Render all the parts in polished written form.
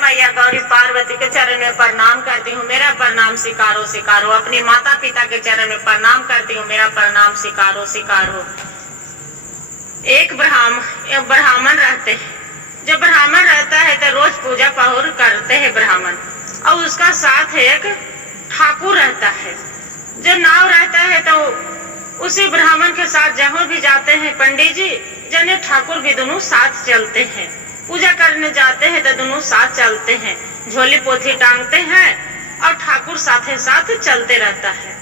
मैया गौरी पार्वती के चरण में प्रणाम करती हूँ, मेरा प्रणाम स्वीकारो स्वीकारो। अपने माता पिता के चरण में प्रणाम करती हूँ, मेरा प्रणाम स्वीकारो स्वीकारो। एक ब्राह्मण रहते हैं। जब ब्राह्मण रहता है तो रोज पूजा पाहुर करते हैं ब्राह्मण, और उसका साथ एक ठाकुर रहता है। जो नाव रहता है तो उसी ब्राह्मण के साथ जहाँ भी जाते हैं पंडित जी जने ठाकुर भी दोनों साथ चलते हैं। पूजा करने जाते हैं तो दोनों साथ चलते हैं, झोली पोथी टांगते हैं और ठाकुर साथ साथ चलते रहता है।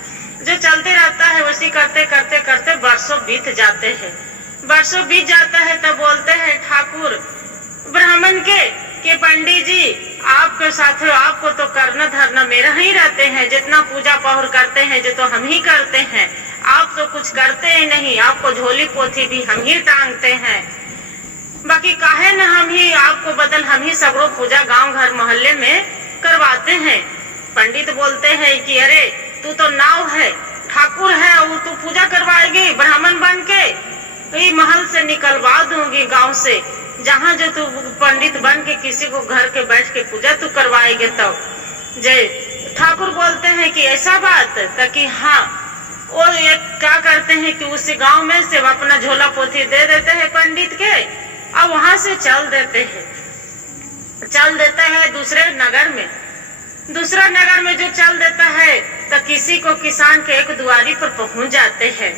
जो चलते रहता है उसी करते करते करते वर्षों बीत जाते हैं। वर्षों बीत जाता है तो बोलते हैं ठाकुर ब्राह्मण के पंडित जी आपके साथ आपको तो करना धरना मेरा ही रहते हैं, जितना पूजा पाहुर करते हैं जो तो हम ही करते हैं, आप तो कुछ करते ही नहीं, आपको झोली पोथी भी हम ही टांगते हैं, बाकी काहे न हम ही आपको बदल हम ही सगरो पूजा गांव घर मोहल्ले में करवाते हैं। पंडित बोलते हैं कि अरे तू तो नाव है, ठाकुर है और तू पूजा करवाएगी ब्राह्मण बन के, ये महल से निकलवा दूंगी गांव से, जहाँ जो तू पंडित बन के किसी को घर के बैठ के पूजा तू करवाएगे तब। जय ठाकुर बोलते हैं कि ऐसा बात ताकि हाँ, और ये क्या करते हैं कि उसी गांव में से अपना झोला पोथी दे देते हैं पंडित के और वहां से चल देते हैं दूसरे नगर में। दूसरा नगर में जो चल देता है तो किसी को किसान के एक दुआरी पर पहुंच जाते हैं।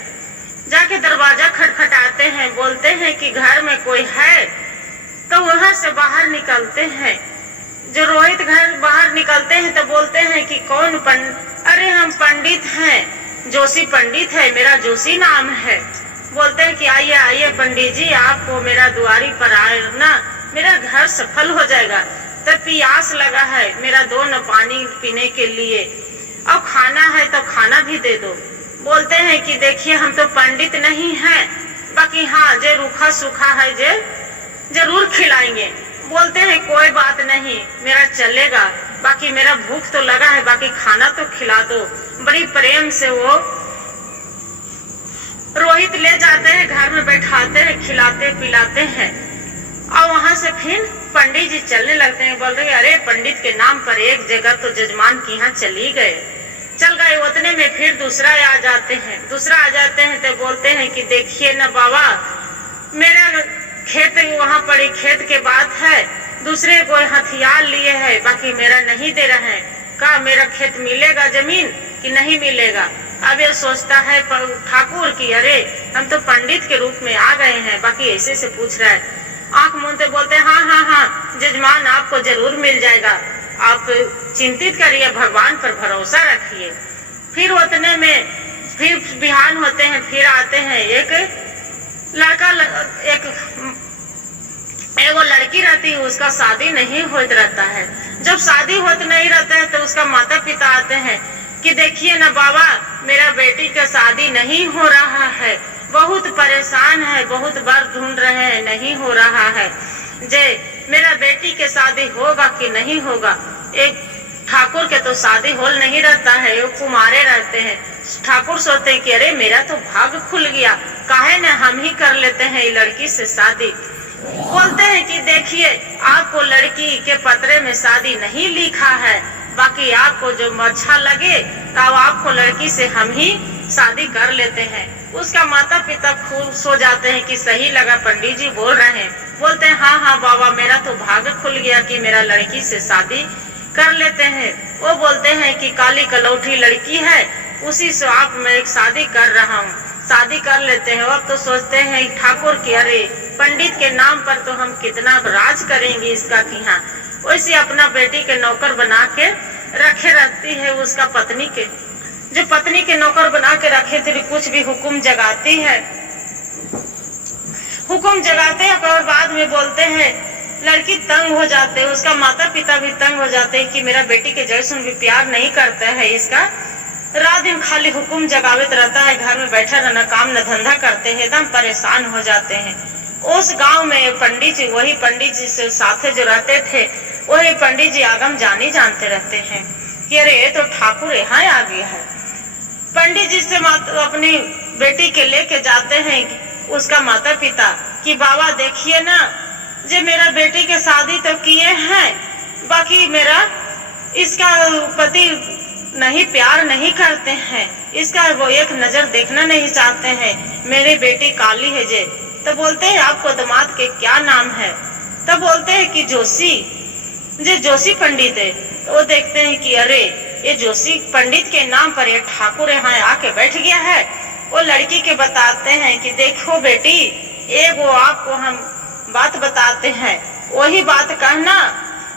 जाके दरवाजा खटखटाते हैं, बोलते हैं कि घर में कोई है, तो वहां से बाहर निकलते हैं। जो रोहित घर बाहर निकलते हैं तो बोलते हैं कि कौन अरे हम पंडित हैं, जोशी पंडित है, मेरा जोशी नाम है। बोलते हैं कि आइए आइए पंडित जी, आपको मेरा दुआरी पर आए ना, मेरा घर सफल हो जाएगा। तो प्यास लगा है मेरा, दो न पानी पीने के लिए, और खाना है तो खाना भी दे दो। बोलते हैं कि देखिए हम तो पंडित नहीं हैं, बाकी हाँ जो रूखा सूखा है जो जरूर खिलाएंगे। बोलते हैं कोई बात नहीं, मेरा चलेगा, बाकी मेरा भूख तो लगा है, बाकी खाना तो खिला दो। बड़ी प्रेम से वो रोहित ले जाते हैं, घर में बैठाते हैं, खिलाते पिलाते हैं, और वहां से फिर पंडित जी चलने लगते हैं। बोल रहे अरे पंडित के नाम पर एक जगह तो जजमान के यहाँ चल गए। उतने में फिर दूसरा आ जाते हैं तो बोलते हैं कि देखिए न बाबा, मेरा खेत वहाँ पड़ी, खेत के बात है, दूसरे को हथियार लिए है, बाकी मेरा नहीं दे रहे हैं, का मेरा खेत मिलेगा जमीन कि नहीं मिलेगा। अब ये सोचता है ठाकुर कि अरे हम तो पंडित के रूप में आ गए हैं, बाकी ऐसे से पूछ रहा है। आंख मूंदते बोलते हैं हाँ जजमान आपको जरूर मिल जाएगा, आप चिंतित करिए, भगवान पर भरोसा रखिए। फिर उतने में फिर बिहान होते हैं, फिर आते हैं एक लड़का, एगो लड़की रहती है, उसका शादी नहीं होता रहता है। जब शादी होता नहीं रहता है तो उसका माता पिता आते हैं कि देखिए ना बाबा, मेरा बेटी का शादी नहीं हो रहा है, बहुत परेशान है, बहुत बार ढूंढ रहे हैं, नहीं हो रहा है, जे मेरा बेटी के शादी होगा कि नहीं होगा। एक ठाकुर के तो शादी होल नहीं रहता है, वो कुमारे रहते हैं। ठाकुर सोचते हैं कि अरे मेरा तो भाग्य खुल गया, काहे न हम ही कर लेते हैं ये लड़की से शादी। बोलते हैं कि देखिए आपको लड़की के पत्रे में शादी नहीं लिखा है, बाकी आपको जो अच्छा लगे तब आपको लड़की से हम ही शादी कर लेते हैं। उसका माता पिता खुश हो जाते हैं कि सही लगा, पंडित जी बोल रहे हैं। बोलते हैं हाँ बाबा, मेरा तो भाग्य खुल गया कि मेरा लड़की से शादी कर लेते हैं। वो बोलते हैं कि काली कलौठी लड़की है, उसी से आप मैं एक शादी कर रहा हूँ, शादी कर लेते हैं। अब तो सोचते हैं ठाकुर की अरे पंडित के नाम पर तो हम कितना राज करेंगे इसका कि हाँ, वैसे अपना बेटी के नौकर बना के रखे रहती है। उसका पत्नी के जो पत्नी के नौकर बना के रखे थे, कुछ भी हुक्म जगाती है, हुक्म जगाते हैं और बाद में बोलते हैं लड़की तंग हो जाते हैं, उसका माता पिता भी तंग हो जाते हैं कि मेरा बेटी के जैसन भी प्यार नहीं करता है, इसका रात दिन खाली हुक्म जगावित रहता है, घर में बैठा रहना, काम न धंधा करते हैं, एकदम परेशान हो जाते हैं। उस गांव में पंडित जी, वही पंडित जी से साथे जो रहते थे, वही पंडित जी आगम जानी जानते रहते हैं कि अरे ये तो ठाकुर यहाँ आ गया है। पंडित जी से अपनी बेटी के लेके जाते हैं उसका माता पिता कि बाबा देखिए ना, जो मेरा बेटी के शादी तो किए हैं, कि मेरा इसका पति नहीं प्यार नहीं करते हैं, इसका वो एक नजर देखना नहीं चाहते हैं, मेरी बेटी काली है जे। तब बोलते हैं आपको दामाद के क्या नाम है? तब बोलते हैं कि जोशी, जे जोशी पंडित है। तो वो देखते हैं कि अरे ये जोशी पंडित के नाम पर ये ठाकुर यहाँ आके बैठ गया है। वो लड़की के बताते हैं कि देखो बेटी, एक वो आपको हम बात बताते हैं, वही बात कहना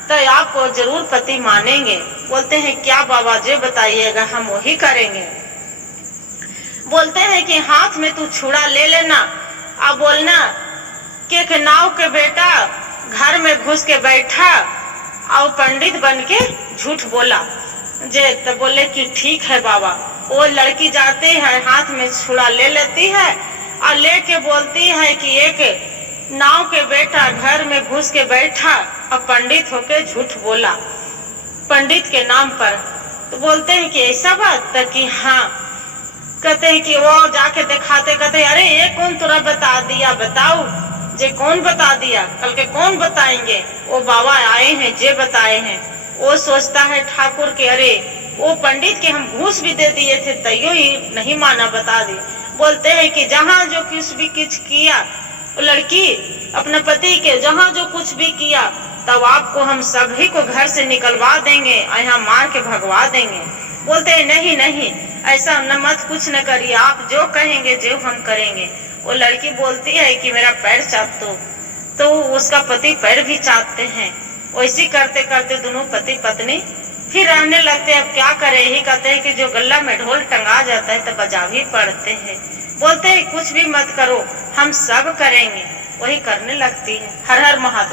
तो आपको जरूर पति मानेंगे। बोलते हैं क्या बाबा जी बताइएगा, हम वही करेंगे। बोलते हैं कि हाथ में तू छुड़ा ले लेना, अब बोलना कि एक नाव के बेटा घर में घुस के बैठा और पंडित बन के झूठ बोला जे। तो बोले कि ठीक है बाबा। वो लड़की जाती है, हाथ में छुड़ा ले लेती है और लेके बोलती है कि एक नाव के बेटा घर में घुस के बैठा और पंडित होके झूठ बोला पंडित के नाम पर। तो बोलते हैं कि ऐसा बात? तो कि हाँ। कहते हैं कि वो जाके दिखाते, कहते अरे ये कौन तुरा बता दिया, बताओ जे कौन बता दिया? कल के कौन बताएंगे? वो बाबा आए हैं जे बताए हैं। वो सोचता है ठाकुर के अरे वो पंडित के हम घूस भी दे दिए थे तैयो ही नहीं माना, बता दी। बोलते हैं कि जहाँ जो कुछ किया, वो लड़की अपने पति के जहाँ जो कुछ भी किया, तब आपको हम सभी को घर से निकलवा देंगे, यहाँ मार के भगवा देंगे। बोलते हैं नहीं नहीं, ऐसा न मत कुछ न करिए, आप जो कहेंगे जो हम करेंगे। वो लड़की बोलती है कि मेरा पैर चाट दो, तो उसका पति पैर भी चाटते हैं। वैसे करते करते दोनों पति पत्नी फिर रहने लगते हैं। अब क्या करें, यही कहते हैं कि जो गला में ढोल टंगा जाता है तो बजा भी पड़ते हैं। बोलते हैं कुछ भी मत करो, हम सब करेंगे, वही करने लगती है। हर हर महादेव।